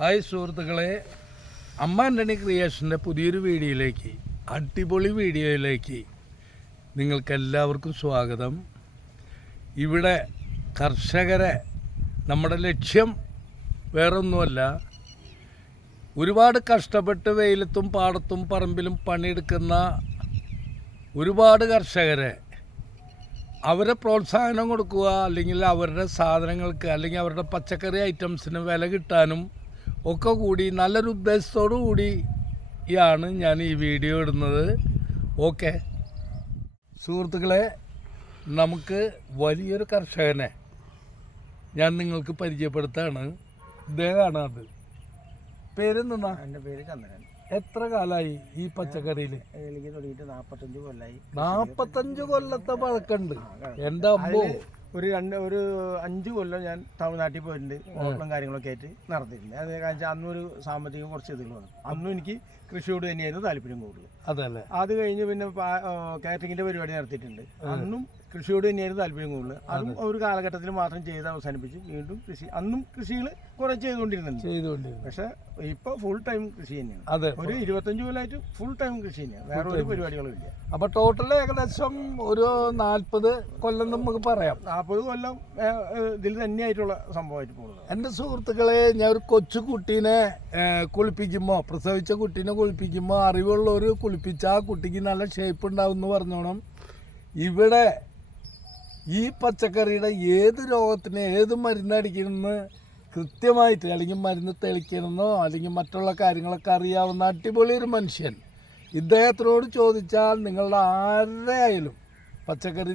Hi സുഹൃത്തുക്കളെ. അമ്മ ആന്റണി ക്രിയേഷന്റെ പുതിയൊരു വീഡിയോയിലേക്ക് അടിപൊളി വീഡിയോയിലേക്ക് നിങ്ങൾക്കെല്ലാവർക്കും സ്വാഗതം. ഇവിടെ കർഷകരെ നമ്മുടെ ലക്ഷ്യം വേറൊന്നുമല്ല. ഒരുപാട് കഷ്ടപ്പെട്ട് വെയിലത്തും പാടത്തും പറമ്പിലും പണിയെടുക്കുന്ന ഒരുപാട് കർഷകരെ അവരെ പ്രോത്സാഹനം കൊടുക്കുക അല്ലെങ്കിൽ അവരുടെ സാധനങ്ങൾക്ക് അല്ലെങ്കിൽ അവരുടെ പച്ചക്കറി ഐറ്റംസിന് വില കിട്ടാനും ഒക്കെ കൂടി നല്ലൊരു ഉദ്ദേശത്തോടു കൂടിയാണ് ഞാൻ ഈ വീഡിയോ ഇടുന്നത്. ഓക്കെ. സുഹൃത്തുക്കളെ നമുക്ക് വലിയൊരു കർഷകനെ ഞാൻ നിങ്ങൾക്ക് പരിചയപ്പെടുത്താണ്. ഇദ്ദേഹമാണ് അത്. പേരെന്താ എന്റെ പേര് ചന്ദ്രൻ. എത്ര കാലമായി ഈ പച്ചക്കറിയിൽ എനിക്ക് തുടങ്ങിയിട്ട് നാൽപ്പത്തഞ്ച് കൊല്ലായി. നാൽപ്പത്തഞ്ച് കൊല്ലത്തെ പഴക്കമുണ്ട്. എന്റെ അമ്മോ ഒരു രണ്ട് ഒരു അഞ്ച് കൊല്ലം ഞാൻ തമിഴ്നാട്ടിൽ പോയിട്ടുണ്ട് ഓട്ടം കാര്യങ്ങളൊക്കെ ആയിട്ട് നടത്തിയിട്ടുണ്ട്. അത് കാരണം അന്നൊരു സാമ്പത്തികം കുറച്ച് ഇതിൽ വന്നു. അന്നും എനിക്ക് കൃഷിയോട് തന്നെയായിരുന്നു താല്പര്യം കൂടുതൽ. അതല്ലേ. അത് കഴിഞ്ഞ് പിന്നെ കാറ്ററിങ്ങിന്റെ പരിപാടി നടത്തിയിട്ടുണ്ട്. അന്നും കൃഷിയോട് തന്നെയായിരുന്നു താല്പര്യം കൂടുതൽ. അതും. ഒരു കാലഘട്ടത്തിൽ മാത്രം ചെയ്ത് അവസാനിപ്പിച്ച് വീണ്ടും കൃഷി അന്നും കൃഷികൾ കുറെ ചെയ്തുകൊണ്ടിരുന്നുണ്ട്. ചെയ്തുകൊണ്ടിരുന്നു. പക്ഷെ ഇപ്പൊ ഫുൾ ടൈം കൃഷി തന്നെയാണ്. അതെ. ഒരു ഇരുപത്തഞ്ച് കൊല്ലമായിട്ട് ഫുൾ ടൈം കൃഷി തന്നെയാണ്. വേറെ ഒരു പരിപാടികളും ഇല്ല. അപ്പൊ ടോട്ടൽ ഏകദേശം ഒരു നാല്പത് കൊല്ലം നമുക്ക് പറയാം. നാൽപ്പത് കൊല്ലം ഇതിൽ തന്നെയായിട്ടുള്ള സംഭവമായിട്ട് പോകുന്നത്. എന്റെ സുഹൃത്തുക്കളെ ഞാൻ ഒരു കൊച്ചു കുട്ടീനെ കുളിപ്പിക്കുമ്പോൾ പ്രസവിച്ച കുട്ടീനെ കുളിപ്പിക്കുമ്പോൾ അറിവുള്ളവർ കുളിപ്പിച്ച ആ കുട്ടിക്ക് നല്ല ഷേപ്പ് ഉണ്ടാവും എന്ന് പറഞ്ഞോണം. ഇവിടെ ഈ പച്ചക്കറിയുടെ ഏത് രോഗത്തിന് ഏത് മരുന്ന് അടിക്കണമെന്ന് കൃത്യമായിട്ട് അല്ലെങ്കിൽ മരുന്ന് തെളിക്കണമെന്നോ അല്ലെങ്കിൽ മറ്റുള്ള കാര്യങ്ങളൊക്കെ അറിയാവുന്ന അടിപൊളി ഒരു മനുഷ്യൻ. ഇദ്ദേഹത്തിനോട് ചോദിച്ചാൽ നിങ്ങളുടെ ആരുടെ ആയാലും പച്ചക്കറി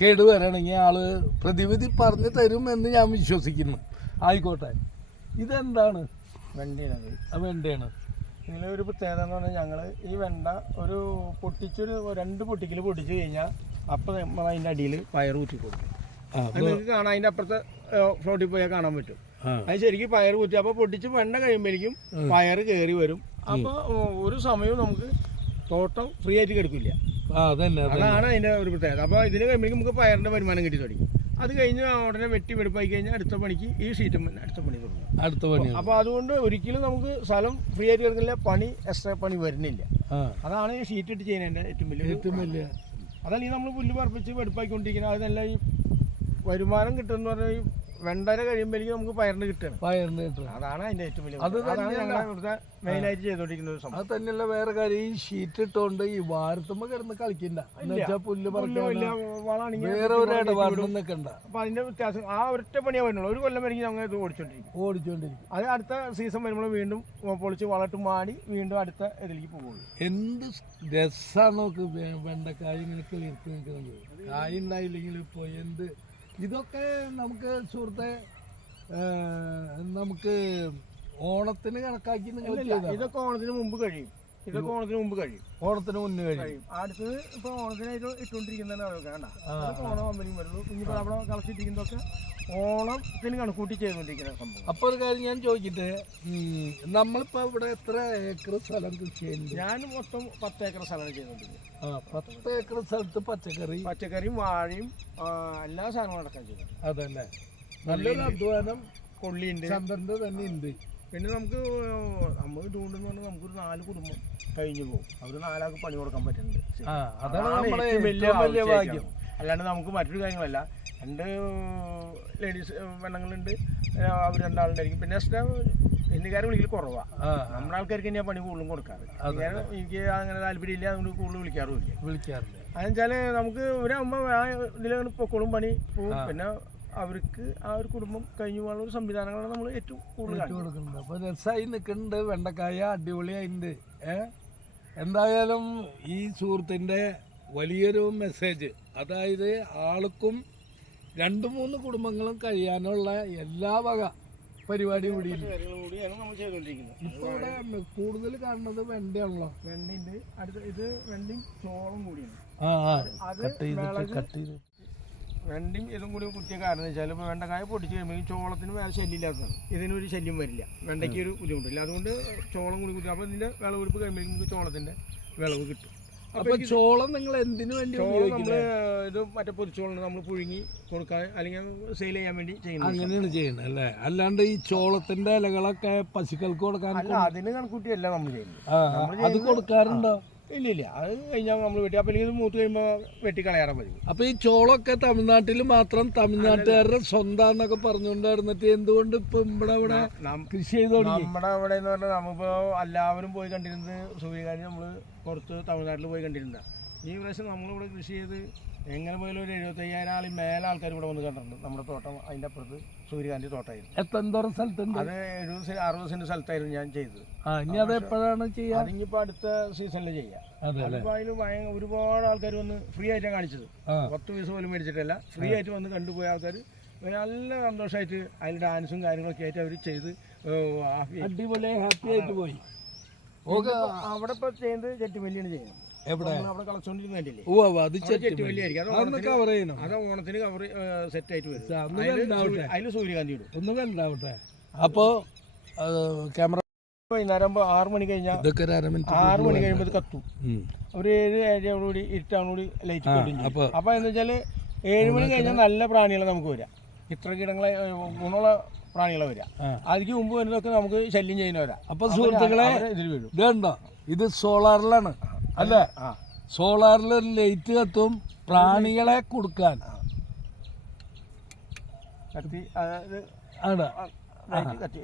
കേടുവരണമെങ്കിൽ ആൾ പ്രതിവിധി പറഞ്ഞു തരും എന്ന് ഞാൻ വിശ്വസിക്കുന്നു. ആയിക്കോട്ടെ. ഇതെന്താണ്? വെണ്ടയാണ്. അത് വേണ്ടിയാണ്. ഇതിലെ ഒരു പ്രത്യേകത എന്ന് പറഞ്ഞാൽ ഞങ്ങൾ ഈ വെണ്ട ഒരു പൊട്ടിച്ചൊരു രണ്ട് പൊട്ടിക്കൽ പൊട്ടിച്ചു കഴിഞ്ഞാൽ അപ്പം നമ്മൾ അതിന്റെ അടിയിൽ പയർ കുത്തി കൊടുക്കും. അത് നിങ്ങൾക്ക് കാണാം അതിന്റെ അപ്പുറത്തെ ഫ്ലോട്ടിൽ പോയാൽ കാണാൻ പറ്റും. അത് ശരിക്കും പയർ കുത്തി അപ്പോൾ പൊട്ടിച്ച് വെണ്ട കഴിയുമ്പോഴേക്കും പയർ കയറി വരും. അപ്പോൾ ഒരു സമയവും നമുക്ക് തോട്ടം ഫ്രീ ആയിട്ട് കിടക്കില്ല. അതാണ് അതിന്റെ ഒരു പ്രത്യേകത. അപ്പോൾ ഇതിന് കഴിയുമ്പോഴേക്കും നമുക്ക് പയറിന്റെ വരുമാനം കിട്ടി തുടങ്ങി. അത് കഴിഞ്ഞ് ഉടനെ വെട്ടി വെടുപ്പായി കഴിഞ്ഞാൽ അടുത്ത പണിക്ക് ഈ ഷീറ്റും അടുത്ത പണി തുടങ്ങും. അടുത്ത പണി അപ്പോൾ അതുകൊണ്ട് ഒരിക്കലും നമുക്ക് സ്ഥലം ഫ്രീ ആയിട്ട് കിടക്കില്ല പണി എക്സ്ട്രാ പണി വരുന്നില്ല. അതാണ് ഈ ഷീറ്റ് ഇട്ട് ചെയ്യുന്നതിന്റെ ഏറ്റവും വലിയ ഏറ്റവും വലിയ അതല്ല ഈ നമ്മൾ പുല്ല് പറപ്പിച്ച് വെടുപ്പാക്കിക്കൊണ്ടിരിക്കുന്നത് അതെല്ലാം ഈ വരുമാനം കിട്ടുമെന്ന് പറഞ്ഞാൽ ഈ വെണ്ടര കഴിയുമ്പോഴേക്കും നമുക്ക് പയറിന് കിട്ടണം പയറിന് കിട്ടണം അതാണ് അതിന്റെ ഏറ്റവും വലിയ അത്. അതാണ്. ഞങ്ങൾ ഇവിടുത്തെ മെയിനായിട്ട് ചെയ്തുകൊണ്ടിരിക്കുന്ന ഒരു സംഭവം. അത് തന്നെയല്ല വേറെ കാര്യം. ഈ ഷീറ്റ് ഇട്ടോണ്ട് ഈ വാരത്തുമ്പോ കിടന്ന് കളിക്കണ്ട. പുല്ല് വേറെ ഒരു ഇടപാടിനും നിൽക്കണ്ട അപ്പൊ അതിന്റെ വ്യത്യാസം ആ ഒറ്റ പണിയാ വരുന്നുള്ളൂ. ഒരു കൊല്ലം വരെയും ഞങ്ങൾ ഇത് ഓടിച്ചോണ്ടിരിക്കും. ഓടിച്ചോണ്ടിരിക്കും. അത് അടുത്ത സീസൺ വരുമ്പോൾ വീണ്ടും പൊളിച്ച് വളട്ട് മാടി വീണ്ടും അടുത്ത ഇതിലേക്ക് പോകുള്ളൂ എന്ത് രസാണ് നോക്ക് വെണ്ടക്കായ ഇങ്ങനെ കിളിർത്ത് നിൽക്കുന്നത് കായ ഉണ്ടായില്ലെങ്കിൽ ഇപ്പോൾ എന്ത് ഇതൊക്കെ നമുക്ക് സുഹൃത്തെ നമുക്ക് ഓണത്തിന് കണക്കാക്കി നിങ്ങൾ ഇതൊക്കെ ഓണത്തിന് മുമ്പ് കഴിയും. ഇതൊക്കെ ഓണത്തിന് മുമ്പ് കഴിയും. ഓണത്തിന് മുന്നേ കഴിയും. അടുത്തത് ഇപ്പൊ ഓണത്തിനായിട്ട് ഇട്ടുകൊണ്ടിരിക്കുന്നതാണ് വേണ്ട ഓണം ആകുമ്പോഴേക്കും വരുള്ളൂ. ഇനിയിപ്പോൾ അവിടെ കളച്ചിട്ടിരിക്കുന്നതൊക്കെ ഓണത്തിന് കണക്കൂട്ടി ചെയ്തുകൊണ്ടിരിക്കുന്ന സംഭവം അപ്പൊ ഒരു കാര്യം ഞാൻ ചോദിക്കട്ടെ? നമ്മളിപ്പോ ഇവിടെ എത്ര ഏക്കർ സ്ഥലം കൃഷി ചെയ്യുന്നു ഞാൻ മൊത്തം പത്ത് ഏക്കർ സ്ഥലമാണ് ചെയ്തുകൊണ്ടിരിക്കുന്നത് ആ പത്ത് ഏക്കർ സ്ഥലത്ത് പച്ചക്കറി? പച്ചക്കറിയും വാഴയും എല്ലാ സാധനവും അടക്കം ചെയ്തു. അതല്ലേ. നല്ലൊരു അധ്വാനം കൊള്ളിയുണ്ട്. ചന്ദ്രന്റെ തന്നെ ഉണ്ട്. പിന്നെ നമുക്ക് നമ്മൾ ചൂണ്ടെന്ന് പറഞ്ഞാൽ നമുക്കൊരു നാല് കുടുംബം കഴിഞ്ഞു പോകും. അവർ നാലാൾക്ക് പണി കൊടുക്കാൻ പറ്റുന്നുണ്ട്. അതാണ് അല്ലാണ്ട് നമുക്ക് മറ്റൊരു കാര്യങ്ങളല്ല. രണ്ട് ലേഡീസ് പെണ്ണുങ്ങളുണ്ട്. അവർ രണ്ടാളുണ്ടായിരിക്കും. പിന്നെ എക്സ്ട്രാ ഹിന്ദിക്കാരെ വിളിക്കൽ കുറവാണ് നമ്മുടെ ആൾക്കാർക്ക് ഞാൻ പണി കൂടുതലും കൊടുക്കാറ്. എനിക്ക് അങ്ങനെ താല്പര്യമില്ല അതുകൊണ്ട് കൂടുതൽ വിളിക്കാറുമില്ല. വിളിക്കാറില്ല. അതെന്നുവെച്ചാൽ നമുക്ക് ഒരാകുമ്പോൾ ആ ഇതിലാണ് പൊക്കോളും പണി പോവും. പിന്നെ അവർക്ക് ആ ഒരു കുടുംബം കഴിഞ്ഞു പോകാനുള്ള ഒരു സംവിധാനങ്ങളാണ് നമ്മൾ ഏറ്റവും കൂടുതൽ ഇട്ട് കാണിക്കുന്നത്. കൊടുക്കുന്നുണ്ട് അപ്പൊ രസമായി നിൽക്കുന്നുണ്ട് വെണ്ടക്കായ അടിപൊളിയായിട്ടുണ്ട് ഏ? എന്തായാലും ഈ സുഹൃത്തിന്റെ വലിയൊരു മെസ്സേജ് അതായത് ആൾക്കും രണ്ട് മൂന്ന് കുടുംബങ്ങളും കഴിയാനുള്ള എല്ലാ വക പരിപാടിയും കൂടി കൂടിയാണ് നമ്മൾ ചെയ്തുകൊണ്ടിരിക്കുന്നത്. ഇപ്പൊ ഇവിടെ കൂടുതൽ കാണുന്നത് വെണ്ടയാണല്ലോ. വെണ്ടിന്റെ അടുത്ത ഇത് വെണ്ടിയും ചോളം കൂടിയാണ് ആ ആ. അത് കട്ട് ചെയ്തിട്ട് കട്ട് ചെയ്ത് വെണ്ടിയും ഇതും കൂടി കുത്തിയ കാരണം വെച്ചാൽ ഇപ്പോൾ വെണ്ടക്കായ പൊടിച്ച് കഴിയുമ്പോൾ ചോളത്തിന് വേറെ ശല്യമില്ലാത്തതാണ്. ഇതിനൊരു ശല്യം വരില്ല. വെണ്ടയ്ക്ക് ഒരു ബുദ്ധിമുട്ടില്ല. അതുകൊണ്ട് ചോളം കൂടി കുത്തി. അപ്പോൾ ഇതിന്റെ വിളവെടുപ്പ് കഴിയുമ്പോഴേക്കും നമുക്ക് ചോളത്തിന്റെ വിളവ് കിട്ടും. അപ്പോൾ ചോളം നിങ്ങൾ എന്തിനു വേണ്ടി ചോളം നമ്മൾ ഇത് മറ്റേ പൊരിച്ചോളം നമ്മൾ പുഴുങ്ങി കൊടുക്കാൻ അല്ലെങ്കിൽ സെയിൽ ചെയ്യാൻ വേണ്ടി ചെയ്യുന്നത്. അങ്ങനെയാണ് ചെയ്യുന്നത് അല്ലേ? അല്ലാണ്ട് ഈ ചോളത്തിന്റെ ഇലകളൊക്കെ പശുക്കൾക്ക് കൊടുക്കാൻ അല്ല അതിന് കണക്കൂട്ടിയല്ല നമ്മൾ ചെയ്യുന്നത്. അത് കൊടുക്കാറുണ്ടോ? ഇല്ല ഇല്ല അത് കഴിഞ്ഞാൽ നമ്മൾ വെട്ടി. അപ്പം ഇത് മൂത്ത് കഴിയുമ്പോൾ വെട്ടി കളയാറാൻ പറ്റും. അപ്പൊ ഈ ചോളൊക്കെ തമിഴ്നാട്ടിൽ മാത്രം തമിഴ്നാട്ടുകാരുടെ സ്വന്തമാന്നൊക്കെ പറഞ്ഞുകൊണ്ടായിരുന്നിട്ട് എന്തുകൊണ്ട് ഇപ്പൊ ഇവിടെ ഇവിടെ കൃഷി ചെയ്ത് നമ്മുടെ ഇവിടെ എന്ന് പറഞ്ഞാൽ നമ്മളിപ്പോ എല്ലാവരും പോയി കണ്ടിരുന്നത് സൂര്യകാരി നമ്മൾ പുറത്ത് തമിഴ്നാട്ടിൽ പോയി കണ്ടിരുന്നതാണ് ഈ പ്രാവശ്യം നമ്മളിവിടെ കൃഷി ചെയ്ത് എങ്ങനെ പോയാലും ഒരു എഴുപത്തയ്യായിരം ആളിൽ മേലെ ആൾക്കാർ ഇവിടെ വന്ന് കണ്ടിട്ടുണ്ട്. നമ്മുടെ തോട്ടം അതിന്റെ അപ്പുറത്ത് സൂര്യകാന്തി തോട്ടമായിരുന്നു. എത്ര എന്തോരം സ്ഥലത്തുണ്ട്? അത് എഴുപത് സെന്റ് അറുപത് സെന്റ് സ്ഥലത്തായിരുന്നു ഞാൻ ചെയ്തത്. ആ ഇനി അത് എപ്പോഴാണ് ചെയ്യാ? അതിങ്ങിപ്പോൾ അടുത്ത സീസണിൽ ചെയ്യാം. അതെ അല്ലേ അതിപ്പോൾ അതിൽ ഭയങ്കര ഒരുപാട് ആൾക്കാർ വന്ന് ഫ്രീ ആയിട്ടാണ് കാണിച്ചത്. ആ. പത്ത് പൈസ പോലും മേടിച്ചിട്ടില്ല. ഫ്രീ ആയിട്ട് വന്ന് കണ്ടുപോയ ആൾക്കാർ നല്ല സന്തോഷമായിട്ട് അതിൽ ഡാൻസും കാര്യങ്ങളൊക്കെ ആയിട്ട് അവർ ചെയ്ത് ഏഹ്, ആ- അടിപൊളി ഹാപ്പി ആയിട്ട് പോയി. ഓക്കെ അവിടെ ഇപ്പോൾ ചെയ്യുന്നത് ചെട്ടിമല്ലിയാണ് ചെയ്യുന്നത്. എവിടെ? നമ്മൾ അവിടെ കളച്ചുകൊണ്ടിരുന്നില്ലേ ഓ അത് ചെറ്റി ചെട്ടുമല്ലിയായിരിക്കും അത് അതൊന്ന് ഓണത്തിന് കവർ ചെയ്യണം. അത് ഓണത്തിന് കവർ സെറ്റ് ആയിട്ട് വരും. അന്ന് അതിൽ വലുതാവട്ടെ. അതിൽ സൂര്യകാന്തി ഇടും. ഒന്ന് വലുതാവട്ടെ. അപ്പോ ക്യാമറ വൈകുന്നേരം ആറ് മണി കഴിഞ്ഞാൽ ഇതൊക്കെ ഒരു ആറ് മണി കഴിയുമ്പോൾ ഇത് കത്തും. ഒരു ഏഴ് ഏഴോടുകൂടി ഇരുട്ടാണോടി ലൈറ്റ് കൂടി ലൈറ്റ് അപ്പൊ അപ്പോൾ എന്ന് വെച്ചാൽ ഏഴ് മണി കഴിഞ്ഞാൽ നല്ല പ്രാണികളെ നമുക്ക് വരാം. ഇത്ര കീടങ്ങളെ ഗുണമുള്ള പ്രാണികളെ വരാം. അതിക്ക് മുമ്പ് വരുന്നതൊക്കെ നമുക്ക് ശല്യം ചെയ്യുന്നവരാ. അപ്പൊ സുഹൃത്തുക്കളെ ഇതിൽ വീഴും ഇത് സോളാറിലാണ് അല്ലേ? സോളാറിൽ ലൈറ്റ് കത്തും പ്രാണികളെ കൊടുക്കാൻ. കത്തി അതായത്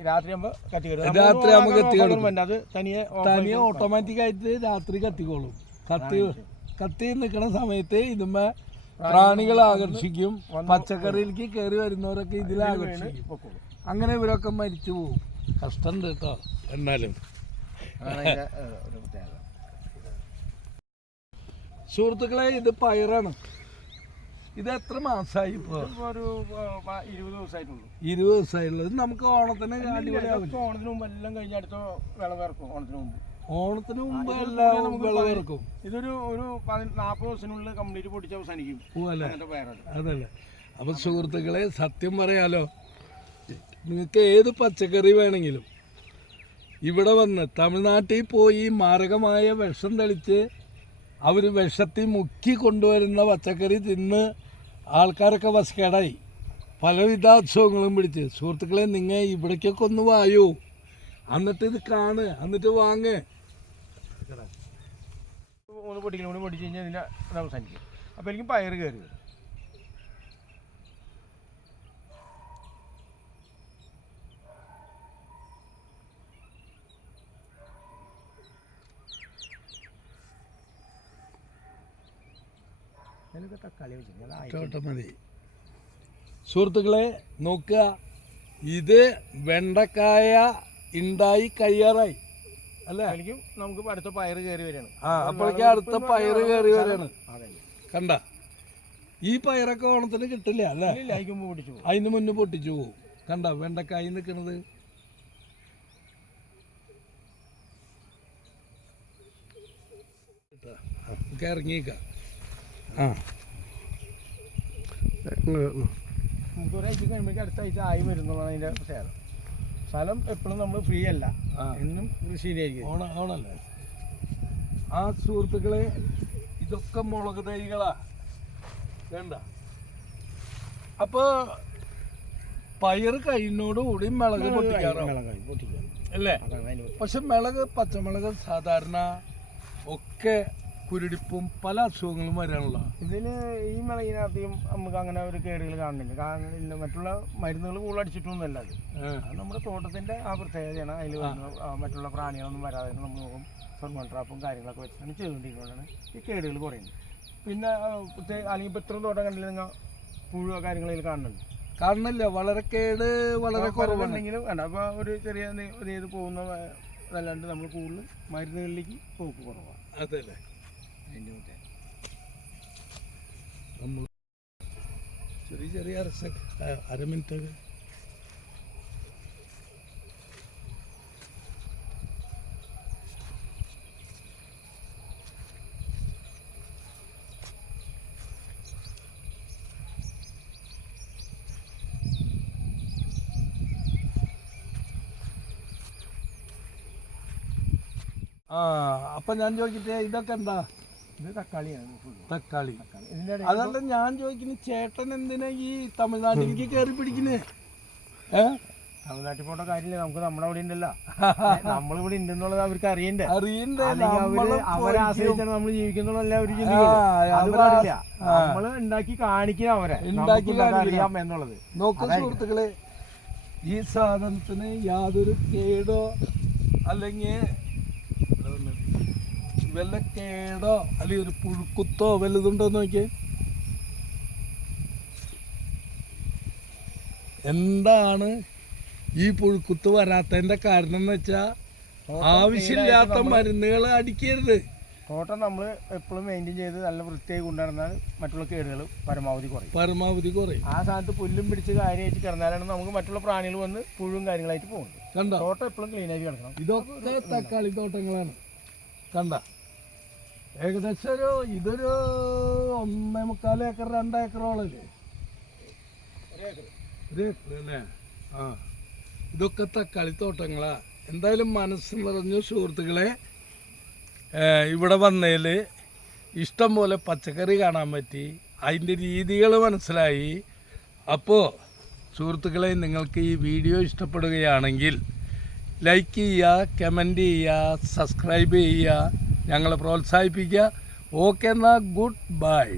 രാത്രി ആകുമ്പോൾ കത്തി കയറും രാത്രി ആകുമ്പോൾ കത്തി കയറും. അത് തനിയെ ഓട്ടോമാറ്റിക് ആയിട്ട് രാത്രി കത്തിക്കോളും. കത്തി കത്തി നിൽക്കുന്ന സമയത്ത് ഇതുമ്മ പ്രാണികളെ ആകർഷിക്കും. പച്ചക്കറിയിലേക്ക് കയറി വരുന്നവരൊക്കെ ഇതിൽ ആകർഷിക്കും. അങ്ങനെ ഇവരൊക്കെ മരിച്ചു പോകും കഷ്ടമുണ്ട് കേട്ടോ. എന്നാലും അതാണ് അതിന്റെ, ഏഹ്, ഒരു പ്രത്യേകത സുഹൃത്തുക്കളെ ഇത് പയറാണ്. ഇത് എത്ര മാസമായി ഇപ്പോൾ ഒരു ഇരുപത് ദിവസമായിട്ടുള്ളൂ ഇരുപത് ദിവസമായുള്ളത് നമുക്ക് ഓണത്തിന് ഓണത്തിന് മുമ്പ് എല്ലാം കഴിഞ്ഞ അടുത്ത വിളവിറക്കും ഓണത്തിന് മുമ്പ്. ഓണത്തിന് മുമ്പ് എല്ലാം വിളവിറക്കും ഇതൊരു ഒരു പതി- നാൽപ്പത് ദിവസത്തിനുള്ളിൽ കംപ്ലീറ്റ് പൊടിച്ച് അവസാനിക്കും. അതല്ലേ. അപ്പൊ സുഹൃത്തുക്കളെ സത്യം പറയാലോ നിങ്ങൾക്ക് ഏത് പച്ചക്കറി വേണമെങ്കിലും ഇവിടെ വന്ന് തമിഴ്നാട്ടിൽ പോയി മാരകമായ വിഷം തെളിച്ച് അവർ വിഷത്തിൽ മുക്കി കൊണ്ടുവരുന്ന പച്ചക്കറി തിന്ന് ആൾക്കാരൊക്കെ വസ്കേടായി. പലവിധ അസുഖങ്ങളും പിടിച്ച്. സുഹൃത്തുക്കളെ നിങ്ങൾ ഇവിടേക്കൊക്കെ ഒന്ന് വായോ? എന്നിട്ട് ഇത് കാണ്. എന്നിട്ട് വാങ്ങ്. മൂന്ന് പൊടിക്കലും കൂടി പൊടിച്ച് കഴിഞ്ഞാൽ ഇതിന്റെ ഇത് അവസാനിക്കും. അപ്പോൾ എനിക്ക് പയർ കയറി വരും. ചോട്ട മതി. സുഹൃത്തുക്കളെ നോക്കുക. ഇത് വെണ്ടക്കായ ഉണ്ടായി കഴിയാറായി അല്ലേ? നമുക്ക് അടുത്ത പയർ കയറി വരികയാണ്. ആ അപ്പോഴേക്കും അടുത്ത പയറ് കയറി വരാണ് അതെ. കണ്ട. ഈ പയറൊക്കെ ഓണത്തിന് കിട്ടില്ല അല്ലേ? അതിന് മുന്നേ പൊട്ടിച്ചു പോകും. കണ്ട വെണ്ടക്കായി നിൽക്കണത്. ഇറങ്ങിക്ക ആ. നമുക്ക് ഒരാഴ്ച കഴിയുമ്പോഴേക്കും അടുത്ത ആഴ്ച ആയി വരുന്നുള്ളതാണ് അതിന്റെ പ്രത്യേകത സ്ഥലം എപ്പോഴും നമ്മൾ ഫ്രീ അല്ല. ആ. എന്നും കൃഷിയിലായിരിക്കും. ഓണ ഓണല്ലേ? ആ സുഹൃത്തുക്കളെ ഇതൊക്കെ മുളക് തൈകളാ. വേണ്ട. അപ്പോൾ പയറ് കഴിഞ്ഞോടുകൂടി മിളക് പൊട്ടിക്കുക അല്ലേ? പക്ഷെ മിളക് പച്ചമുളക് സാധാരണ ഒക്കെ കുരുടിപ്പും പല അസുഖങ്ങളും വരാനുള്ള ഇതിന് ഈ മിളകിനകത്തെയും നമുക്ക് അങ്ങനെ ഒരു കേടുകൾ കാണുന്നില്ല. കാരണം മറ്റുള്ള മരുന്നുകൾ കൂടുതൽ അടിച്ചിട്ടൊന്നുമല്ല അത്. അത് നമ്മുടെ തോട്ടത്തിന്റെ ആ പ്രത്യേകതയാണ്. അതിൽ വരുന്ന മറ്റുള്ള പ്രാണികളൊന്നും വരാതെ നമ്മൾ നോക്കും. ഫെർമോൺ ട്രാപ്പും കാര്യങ്ങളൊക്കെ വെച്ചിട്ടാണ് ചെയ്തുകൊണ്ടിരിക്കുന്നതാണ്. ഈ കേടുകൾ കുറയുന്നത്. പിന്നെ അല്ലെങ്കിൽ ഇപ്പം ഇത്രയും തോട്ടം കണ്ടില്ല നിങ്ങൾ? പുഴ കാര്യങ്ങളിൽ കാണുന്നുണ്ട്. കാണുന്നില്ല. വളരെ കേട് വളരെ കുറവാണ് കുറവുണ്ടെങ്കിലും വേണ്ട. അപ്പോൾ ഒരു ചെറിയ നി- ഒരു ഇത് പോകുന്ന അതല്ലാണ്ട് നമ്മൾ കൂടുതൽ മരുന്നുകളിലേക്ക് പോക്ക് കുറവാണ്. നമ്മൾ ചെറിയ ചെറിയ അര sec- ആ, അര മിനിറ്റ് ഒക്കെ ആ അപ്പൊ ഞാൻ ചോദിക്കട്ടെ ഇതൊക്കെ എന്താ ഇത് തക്കാളിയാണ്. തക്കാളി. അതല്ല ഞാൻ ചോദിക്കുന്നു ചേട്ടൻ എന്തിനാ ഈ തമിഴ്നാട്ടിലേക്ക് കയറി പിടിക്കുന്നേ? തമിഴ്നാട്ടിൽ പോകേണ്ട കാര്യമില്ല നമുക്ക് നമ്മുടെ അവിടെ ഉണ്ടല്ലോ. നമ്മളിവിടെ ഉണ്ടെന്നുള്ളത് അവർക്ക് അറിയണ്ടേ? അറിയണ്ടേ? അവർ ആശ്രയിച്ചാണ് നമ്മൾ ജീവിക്കുന്നുള്ള അവർക്ക് അത് പാടില്ല. നമ്മൾ ഉണ്ടാക്കി കാണിക്കണം അവരെ. അറിയാം എന്നുള്ളത്. നോക്കൂ. സുഹൃത്തുക്കളെ ഈ സാധനത്തിന് യാതൊരു കേടോ അല്ലെങ്കിൽ വല്ല കേടോ അല്ലെങ്കിൽ ഒരു പുഴുക്കുത്തോ വല്ലതുണ്ടോ നോക്കിയേ. എന്താണ് ഈ പുഴുക്കുത്ത് വരാത്തതിന്റെ കാരണം എന്ന് വെച്ചാൽ ആവശ്യമില്ലാത്ത മരുന്നുകൾ അടിക്കരുത്. തോട്ടം നമ്മൾ എപ്പോഴും മെയിന്റെയിൻ ചെയ്ത് നല്ല വൃത്തിയായി കൊണ്ടുനടന്നാൽ മറ്റുള്ള കേടുകൾ പരമാവധി കുറയും. പരമാവധി കുറയും. ആ സ്ഥാനത്ത് പുല്ലും പിടിച്ച് കാര്യമായിട്ട് കിടന്നാലാണ് നമുക്ക് മറ്റുള്ള പ്രാണികൾ വന്ന് പുഴുവും കാര്യങ്ങളായിട്ട് പോകുന്നത്. കണ്ടോ? തോട്ടം എപ്പോഴും ക്ലീൻ ആയിട്ട് കിടക്കണം. ഇതൊക്കെ തക്കാളി തോട്ടങ്ങളാണ്. കണ്ട? ഏകദേശം ഒരു ഇതൊരു ഒന്നേ മുക്കാൽ ഏക്കർ രണ്ടേക്കറോളല്ലേ ഒരു ഏക്കർ അല്ലേ ആ. ഇതൊക്കെ തക്കാളി തോട്ടങ്ങളാ. എന്തായാലും മനസ്സ് നിറഞ്ഞ സുഹൃത്തുക്കളെ ഇവിടെ വന്നതിൽ ഇഷ്ടം പോലെ പച്ചക്കറി കാണാൻ പറ്റി. അതിന്റെ രീതികൾ മനസ്സിലായി. അപ്പോൾ സുഹൃത്തുക്കളെ നിങ്ങൾക്ക് ഈ വീഡിയോ ഇഷ്ടപ്പെടുകയാണെങ്കിൽ ലൈക്ക് ചെയ്യുക കമന്റ് ചെയ്യുക സബ്സ്ക്രൈബ് ചെയ്യുക. ഞങ്ങളെ പ്രോത്സാഹിപ്പിക്കുക. ഓക്കെ എന്നാൽ ഗുഡ് ബൈ.